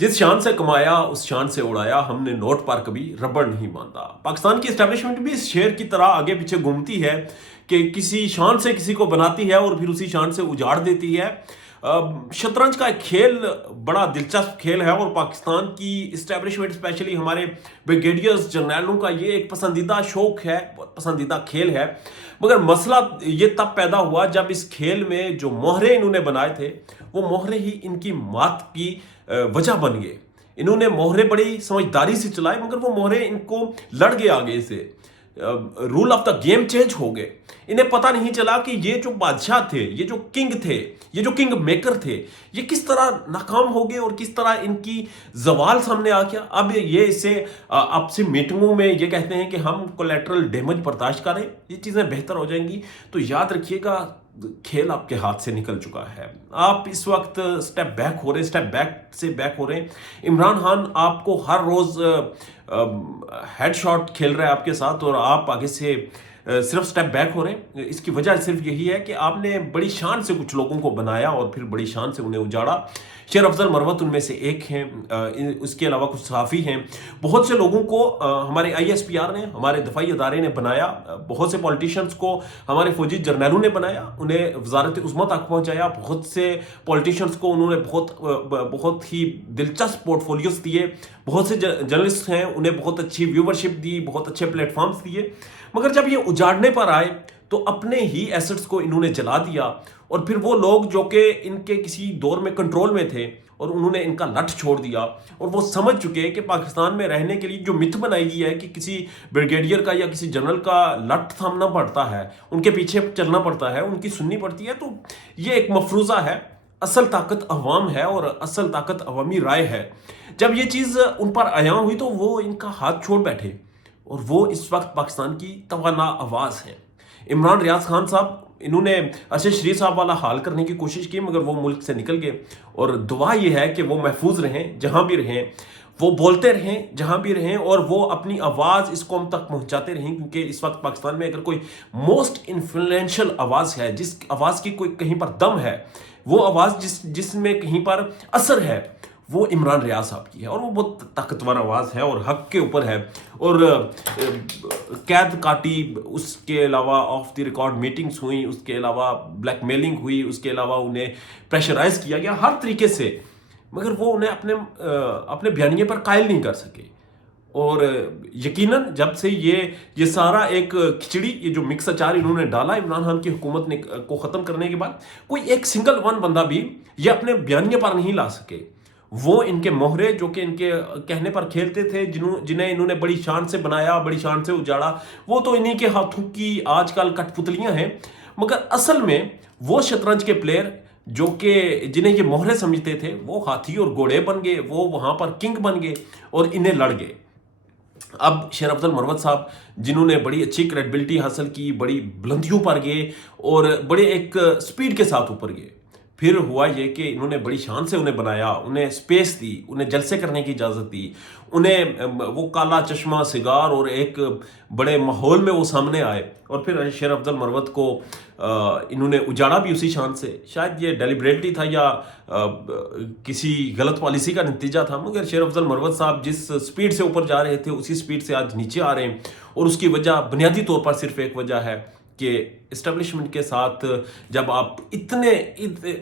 जिस शान से कमाया उस शान से उड़ाया, हमने नोट पर कभी रबड़ नहीं बांधा। पाकिस्तान की एस्टेब्लिशमेंट भी इस शेर की तरह आगे पीछे घूमती है कि किसी शान से किसी को बनाती है और फिर उसी शान से उजाड़ देती है। शतरंज का एक खेल बड़ा दिलचस्प खेल है और पाकिस्तान की इस्टेब्लिशमेंट स्पेशली हमारे ब्रिगेडियर्स जर्नैलों का ये एक पसंदीदा शौक है, पसंदीदा खेल है। मगर मसला ये तब पैदा हुआ जब इस खेल में जो मोहरे इन्होंने बनाए थे वो मोहरे ही इनकी मात की वजह बन गए। इन्होंने मोहरे बड़ी समझदारी से चलाए मगर वो मोहरे इनको लड़ गए आगे से। Rule of the game change हो गए। इन्हें पता नहीं चला कि ये जो बादशाह थे, ये जो किंग थे, ये जो किंग मेकर थे, ये किस तरह नाकाम हो गए और किस तरह इनकी जवाल सामने आ गया। अब ये इसे आपसी मीटिंगों में ये कहते हैं कि हम कोलेटरल डैमेज बर्दाश्त करें, ये चीज़ें बेहतर हो जाएंगी। तो याद रखिएगा खेल आपके हाथ से निकल चुका है। आप इस वक्त स्टेप बैक हो रहे हैं, स्टेप बैक से बैक हो रहे हैं। इमरान खान आपको हर रोज हेडशॉट खेल रहा है आपके साथ और आप आगे से सिर्फ स्टेप बैक हो रहे हैं। इसकी वजह सिर्फ यही है कि आपने बड़ी शान से कुछ लोगों को बनाया और फिर बड़ी शान से उन्हें उजाड़ा। शेर अफजल मरवत उनमें से एक हैं, उसके अलावा कुछ सहाफ़ी हैं। बहुत से लोगों को हमारे ISPR ने, हमारे दफाई अदारे ने बनाया। बहुत से पॉलिटिशियंस को हमारे फौजी जर्नैलों ने बनाया, उन्हें वजारत उज़्मा तक पहुँचाया। बहुत से पॉलिटिशियंस को उन्होंने बहुत ही दिलचस्प पोर्टफोलियोज दिए। बहुत से जर्नलिस्ट हैं, उन्हें बहुत अच्छी व्यूवरशिप दी, बहुत अच्छे प्लेटफॉर्म्स दिए। मगर जब ये उजाड़ने पर आए तो अपने ही एसेट्स को इन्होंने जला दिया और फिर वो लोग जो कि इनके किसी दौर में कंट्रोल में थे और उन्होंने इनका लठ छोड़ दिया और वो समझ चुके हैं कि पाकिस्तान में रहने के लिए जो मिथ बनाई गई है कि किसी ब्रिगेडियर का या किसी जनरल का लठ थामना पड़ता है, उनके पीछे चलना पड़ता है, उनकी सुननी पड़ती है, तो ये एक मफरूज़ा है। असल ताकत अवाम है और असल ताकत अवामी राय है। जब ये चीज़ उन पर आया हुई तो वो इनका हाथ छोड़ बैठे और वो इस वक्त पाकिस्तान की तवाना आवाज़ है। इमरान रियाज खान साहब, इन्होंने अरशद शरीफ साहब वाला हाल करने की कोशिश की मगर वो मुल्क से निकल गए और दुआ ये है कि वो महफूज रहें, जहाँ भी रहें, वो बोलते रहें जहाँ भी रहें और वो अपनी आवाज़ इस कौम तक पहुँचाते रहें। क्योंकि इस वक्त पाकिस्तान में अगर कोई मोस्ट इन्फ्लुएंशियल आवाज़ है, जिस आवाज़ की कोई कहीं पर दम है, वो आवाज़ जिसमें कहीं पर असर है, वो इमरान रियाज साहब की है और वो बहुत ताकतवर आवाज़ है और हक के ऊपर है। और कैद काटी, उसके अलावा ऑफ द रिकॉर्ड मीटिंग्स हुई, उसके अलावा ब्लैकमेलिंग हुई, उसके अलावा उन्हें प्रेशराइज किया गया हर तरीके से, मगर वो उन्हें अपने बयानिए पर कायल नहीं कर सके। और यकीनन जब से ये सारा एक खिचड़ी, ये जो मिक्स अचार इन्होंने डाला इमरान खान की हुकूमत ने को ख़त्म करने के बाद, कोई एक सिंगल वन बंदा भी ये अपने बयानिए पर नहीं ला सके। वो इनके मोहरे जो कि इनके कहने पर खेलते थे, जिन्हें इन्होंने बड़ी शान से बनाया, बड़ी शान से उजाड़ा, वो तो इन्हीं के हाथों की आजकल कठपुतलियां हैं। मगर असल में वो शतरंज के प्लेयर जो कि जिन्हें ये मोहरे समझते थे, वो हाथी और घोड़े बन गए, वो वहाँ पर किंग बन गए और इन्हें लड़ गए। अब शेर अफजल मरवत साहब, जिन्होंने बड़ी अच्छी क्रेडिबिलिटी हासिल की, बड़ी बुलंदियों पर गए और बड़े एक स्पीड के साथ ऊपर गए, फिर हुआ ये कि इन्होंने बड़ी शान से उन्हें बनाया, उन्हें स्पेस दी, उन्हें जलसे करने की इजाज़त दी, उन्हें वो काला चश्मा, सिगार और एक बड़े माहौल में वो सामने आए और फिर शेर अफजल मरवत को इन्होंने उजाड़ा भी उसी शान से। शायद ये डेलिब्रेटली था या किसी गलत पॉलिसी का नतीजा था, मगर शेर अफजल मरवत साहब जिस स्पीड से ऊपर जा रहे थे उसी स्पीड से आज नीचे आ रहे हैं। और उसकी वजह बुनियादी तौर पर सिर्फ एक वजह है कि इस्टेब्लिशमेंट के साथ जब आप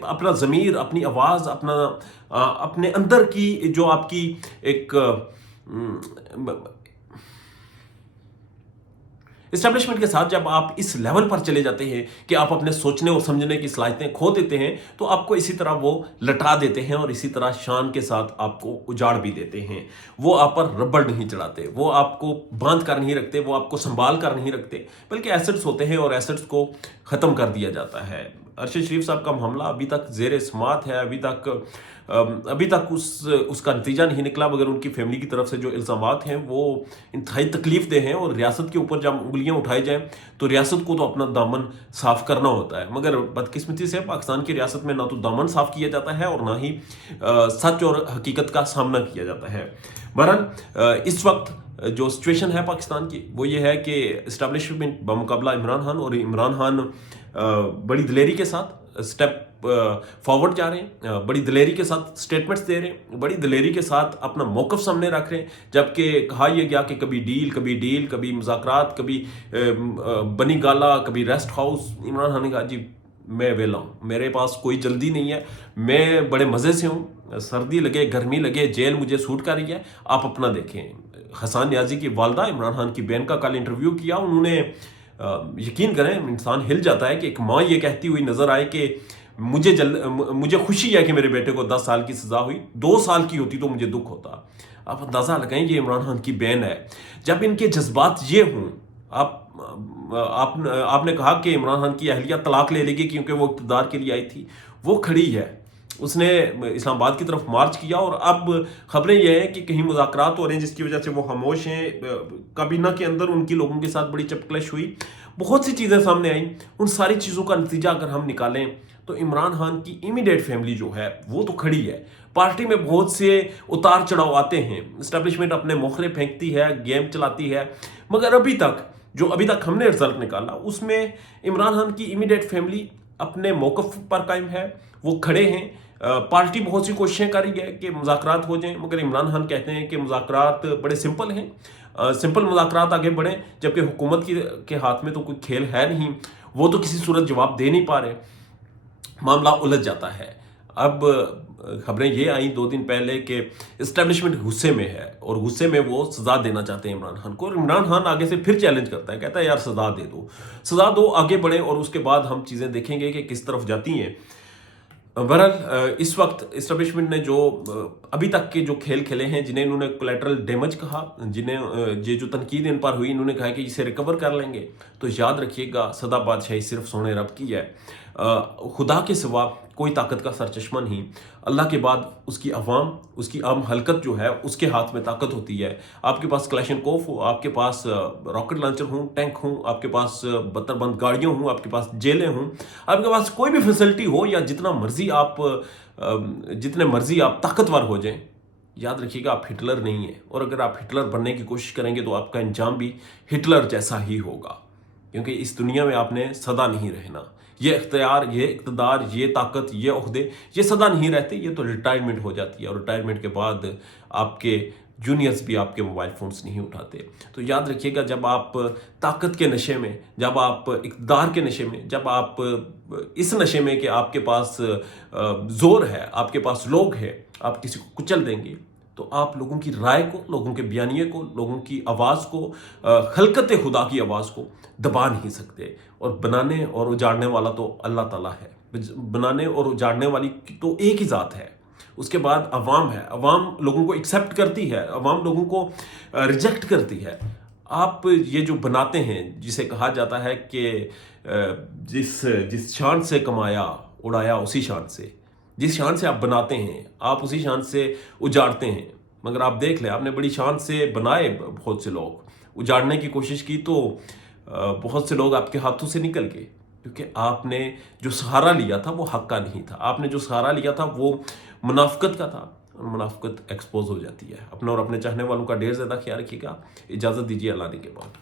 अपना ज़मीर, अपनी आवाज़, अपने अंदर की जो आपकी एक इस्टेब्लिशमेंट के साथ जब आप इस लेवल पर चले जाते हैं कि आप अपने सोचने और समझने की सलाहियतें खो देते हैं, तो आपको इसी तरह वो लटा देते हैं और इसी तरह शान के साथ आपको उजाड़ भी देते हैं। वो आप पर रबड़ नहीं चढ़ाते, वो आपको बांध कर नहीं रखते, वो आपको संभाल कर नहीं रखते, बल्कि एसेट्स होते हैं और एसेट्स को ख़त्म कर दिया जाता है। अरशद शरीफ साहब का मामला अभी तक ज़ेर समात है, अभी तक उसका नतीजा नहीं निकला, मगर उनकी फैमिली की तरफ से जो इल्ज़ामात हैं वो इंतहाई तकलीफ दे हैं और रियासत के ऊपर जब उंगलियां उठाई जाएं तो रियासत को तो अपना दामन साफ़ करना होता है। मगर बदकिस्मती से पाकिस्तान की रियासत में ना तो दामन साफ़ किया जाता है और ना ही सच और हकीकत का सामना किया जाता है। बहरहाल इस वक्त जो सिचुएशन है पाकिस्तान की वो ये है कि इस्टेब्लिशमेंट बमुकाबला इमरान खान, और इमरान खान बड़ी दिलेरी के साथ स्टेप फॉरवर्ड जा रहे हैं, बड़ी दिलेरी के साथ स्टेटमेंट्स दे रहे हैं, बड़ी दिलेरी के साथ अपना मौक़िफ़ सामने रख रहे हैं। जबकि कहा यह गया कि कभी डील, कभी मुज़ाकरात, कभी बनी गाला, कभी रेस्ट हाउस। इमरान खान ने कहा जी मैं वेला हूँ, मेरे पास कोई जल्दी नहीं है, मैं बड़े मज़े से हूँ, सर्दी लगे गर्मी लगे जेल मुझे सूट कर रही है, आप अपना देखें। हसन न्याजी की वालदा इमरान खान की बहन का कल इंटरव्यू किया, उन्होंने यकीन करें इंसान हिल जाता है कि एक माँ ये कहती हुई नज़र आए कि मुझे खुशी है कि मेरे बेटे को 10 साल की सज़ा हुई, 2 साल की होती तो मुझे दुख होता। आप अंदाज़ा लगाएं ये इमरान खान की बहन है। जब इनके जज्बात ये हों, आपने कहा कि इमरान खान की अहलिया तलाक ले लेगी क्योंकि वो इक़्तिदार के लिए आई थी, वो खड़ी है, उसने इस्लामाबाद की तरफ मार्च किया और अब खबरें यह हैं कि कहीं मुज़ाकरात हो रहे हैं जिसकी वजह से वो खामोश हैं। काबीना के अंदर उनकी लोगों के साथ बड़ी चपकलश हुई, बहुत सी चीज़ें सामने आई। उन सारी चीज़ों का नतीजा अगर हम निकालें तो इमरान खान की इमीडिएट फैमिली जो है वो तो खड़ी है। पार्टी में बहुत से उतार चढ़ाव आते हैं, इस्टेब्लिशमेंट अपने मोखरे फेंकती है, गेम चलाती है, मगर अभी तक हमने रिजल्ट निकाला उसमें इमरान खान की इमीडिएट फैमिली अपने मौक़िफ़ पर कायम है, वो खड़े हैं। पार्टी बहुत सी कोशिशें कर रही है कि मुज़ाकरात हो जाएं, मगर इमरान खान कहते हैं कि मुज़ाकरात बड़े सिंपल हैं, सिंपल मुज़ाकरात आगे बढ़ें, जबकि हुकूमत के हाथ में तो कोई खेल है नहीं, वो तो किसी सूरत जवाब दे नहीं पा रहे, मामला उलझ जाता है। अब खबरें ये आई 2 दिन पहले कि इस्टेब्लिशमेंट गुस्से में है और गुस्से में वो सज़ा देना चाहते हैं इमरान खान को, और इमरान खान आगे से फिर चैलेंज करता है, कहता है यार सज़ा दो, आगे बढ़ें और उसके बाद हम चीज़ें देखेंगे कि किस तरफ जाती हैं। बहरहाल इस वक्त इस्टेब्लिशमेंट ने जो अभी तक के जो खेल खेले हैं, जिन्हें इन्होंने कोलैटरल डैमेज कहा, जिन्हें ये जो तनकीद इन पर हुई, इन्होंने कहा कि इसे रिकवर कर लेंगे, तो याद रखिएगा सदा बादशाही सिर्फ सोने रब की है। खुदा के सिवा कोई ताकत का सरचश्मा नहीं, अल्लाह के बाद उसकी अवाम, उसकी आम हलकत जो है उसके हाथ में ताकत होती है। आपके पास क्लैशनकोफ हो, आपके पास रॉकेट लॉन्चर हो, टैंक हो, आपके पास बत्तरबंद गाड़ियाँ हों, आपके पास जेलें हों, आपके पास कोई भी फैसिलिटी हो, या जितने मर्जी आप ताकतवर हो जाएं, याद रखिएगा आप हिटलर नहीं है। और अगर आप हिटलर बनने की कोशिश करेंगे तो आपका अंजाम भी हिटलर जैसा ही होगा, क्योंकि इस दुनिया में आपने सदा नहीं रहना। ये इख्तियार, ये इक़्तिदार, ये ताकत, ये ओहदे, ये सदा नहीं रहते, ये तो रिटायरमेंट हो जाती है, और रिटायरमेंट के बाद आपके जूनियर्स भी आपके मोबाइल फ़ोन्स नहीं उठाते। तो याद रखिएगा जब आप ताकत के नशे में, जब आप इक़्तिदार के नशे में, जब आप इस नशे में कि आपके पास ज़ोर है, आपके पास लोग हैं, आप किसी को कुचल देंगे, तो आप लोगों की राय को, लोगों के बयानिए को, लोगों की आवाज़ को, खलकत खुदा की आवाज़ को दबा नहीं सकते। और बनाने और उजाड़ने वाला तो अल्लाह ताला है, बनाने और उजाड़ने वाली तो एक ही ज़ात है। उसके बाद अवाम है, अवाम लोगों को एक्सेप्ट करती है, अवाम लोगों को रिजेक्ट करती है। आप ये जो बनाते हैं, जिसे कहा जाता है कि जिस शान से कमाया उड़ाया उसी शान से, जिस शान से आप बनाते हैं आप उसी शान से उजाड़ते हैं। मगर आप देख लें, आपने बड़ी शान से बनाए, बहुत से लोग उजाड़ने की कोशिश की तो बहुत से लोग आपके हाथों से निकल गए, क्योंकि आपने जो सहारा लिया था वो हक का नहीं था, आपने जो सहारा लिया था वो मुनाफिकत का था, और मुनाफिकत एक्सपोज हो जाती है। अपना और अपने चाहने वालों का ढेर ज़्यादा ख्याल रखिएगा। इजाज़त दीजिए अल्लाह के बाद।